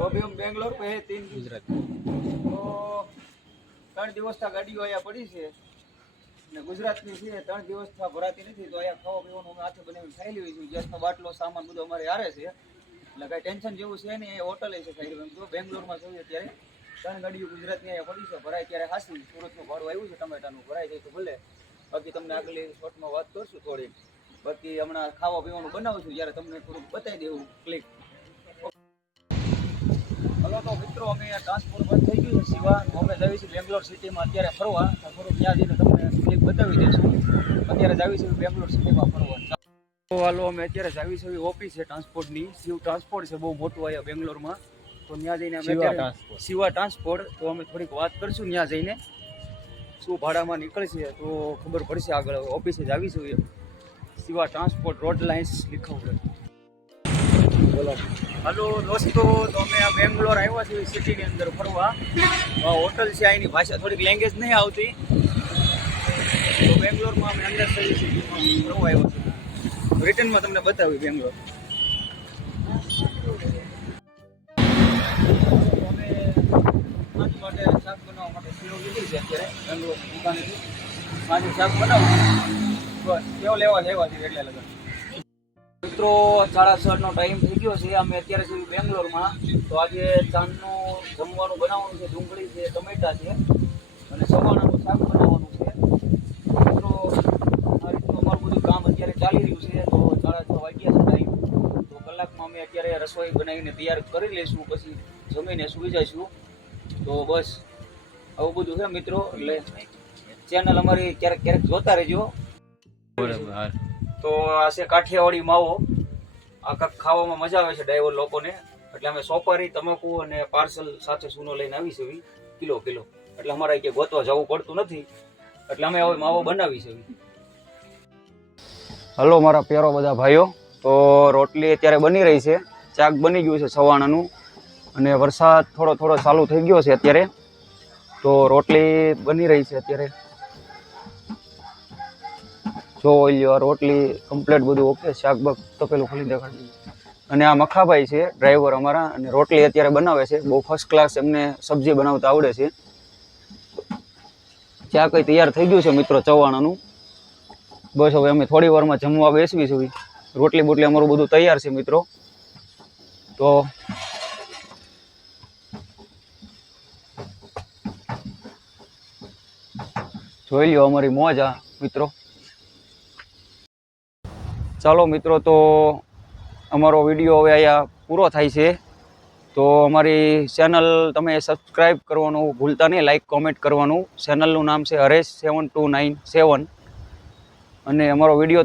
तो अभी हम बेंगलोर पे है 3 गुजरात तो 3 દિવસથી ગાડીઓ અહીંયા પડી છે ને ગુજરાતની છે 3 દિવસથી ભરાતી નથી તો અહીંયા ખાવા પીવાનું અમે હાથે બનાવીને ખાઈ લેવી છે ગેસનો બાટલો સામાન બધો અમારે હારે છે એટલે કાંઈ ટેન્શન જેવું છે નહીં એ હોટલ છે ખાઈ જો બેંગ્લોરમાં જોઈએ ત્યારે 3 ગાડીઓ ગુજરાતની અહીંયા પડી છે ભરાય ત્યારે હાસી સુરતનું ભાડું આવ્યું છે ટમેટાનું ભરાઈ જાય તો ભલે બાકી તમને આગલી શોર્ટમાં વાત કરશું થોડી બાકી હમણાં ખાવા પીવાનું બનાવું છું જ્યારે તમને થોડુંક બતાવી દેવું ક્લિક હલો તો મિત્રો અમે ટ્રાન્સપોર્ટ બંધ થઈ ગયું છે સિવા અમે જઈએ છીએ બેંગ્લોર સિટીમાં અત્યારે ફરવા થોડુંક ત્યાં જઈને તમને ક્લિક બતાવી દઈશું અત્યારે જઈએ છીએ બેંગ્લોર સિટીમાં ફરવા તો હાલો અમે અત્યારે જઈએ છીએ ઓફિસ છે ટ્રાન્સપોર્ટની શિવ ટ્રાન્સપોર્ટ છે બહુ મોટું અહીંયા બેંગ્લોરમાં તો ત્યાં જઈને અમે શિવા ટ્રાન્સપોર્ટ તો અમે થોડીક વાત કરશું ત્યાં જઈને શું ભાડામાં નીકળશે તો ખબર પડશે આગળ ઓફિસે જ આવીશું શિવા ટ્રાન્સપોર્ટ રોડ લાઇન્સ લીખાવું બોલો હલો દોસ્તો તો અમે આ બેંગ્લોર આવ્યા છીએ સિટીની અંદર ફરવા હોટલ છે અહીંની ભાષા થોડીક લેંગ્વેજ નહીં આવતી તો બેંગ્લોરમાં અમે અંદર થઈ સિટીમાં ફરવા આવ્યા છીએ રિટર્નમાં તમને બતાવ્યું બેંગ્લોર અમે સાંજ માટે શાક બનાવવા માટે સેવ લીધી છે અત્યારે બેંગ્લોર દુકાનેથી સાંજે શાક બનાવું બસ સેવ લેવા છે એટલે લગન મિત્રો 6:30નો ટાઈમ થઈ ગયો છે અમે અત્યારે છીએ બેંગ્લોરમાં તો આજે ચાંદનું જમવાનું બનાવવાનું છે ડુંગળી છે ટમેટા છે અને સવાણાનું શાક બનાવવાનું છે મિત્રો આ રીતનું અમારું બધું કામ અત્યારે ચાલી રહ્યું છે તો 6:30 વાગ્યા છે ટાઈમ તો કલાકમાં અમે અત્યારે રસોઈ બનાવીને તૈયાર કરી લઈશું પછી જમીને સૂઈ જઈશું તો બસ આવું બધું છે મિત્રો એટલે ચેનલ અમારી ક્યારેક ક્યારેક જોતા રહેજો તો આ છે કાઠિયાવાડી માવો આ કાંક ખાવામાં મજા આવે છે ડ્રાઈવર લોકોને એટલે અમે સોપારી તમાકુ અને પાર્સલ સાથે સૂનો લઈને આવી છે કિલો એટલે અમારે કે ગોતવા જવું પડતું નથી એટલે અમે હવે માવો બનાવી છે હલો મારા પ્યારો બધા ભાઈઓ તો રોટલી અત્યારે બની રહી છે શાક બની ગયું છે સવાણાનું અને વરસાદ થોડો ચાલુ થઈ ગયો છે અત્યારે તો રોટલી બની રહી છે અત્યારે જો ઓઈલ રોટલી કમ્પ્લીટ બધું ઓકે શાક બાક તો પેલું ખોલી દેખાડી અને આ મખાભાઈ છે ડ્રાઈવર અમારા અને રોટલી અત્યારે બનાવે છે બહુ ફર્સ્ટ ક્લાસ એમને સબ્જી બનાવતા આવડે છે ચા કંઈ તૈયાર થઈ ગયું છે મિત્રો ચવાણાનું બસ હવે અમે થોડી વારમાં જમવા બેસવીશું રોટલી બોટલી અમારું બધું તૈયાર છે મિત્રો તો જોઈ લ્યો અમારી મોજ આ મિત્રો ચાલો મિત્રો તો અમારો વિડીયો હવે અહીંયા પૂરો થાય છે તો અમારી ચેનલ તમે સબસ્ક્રાઈબ કરવાનું ભૂલતા નહીં લાઈક કોમેન્ટ કરવાનું ચેનલનું નામ છે હરેશ 7297 અને અમારો વિડીયો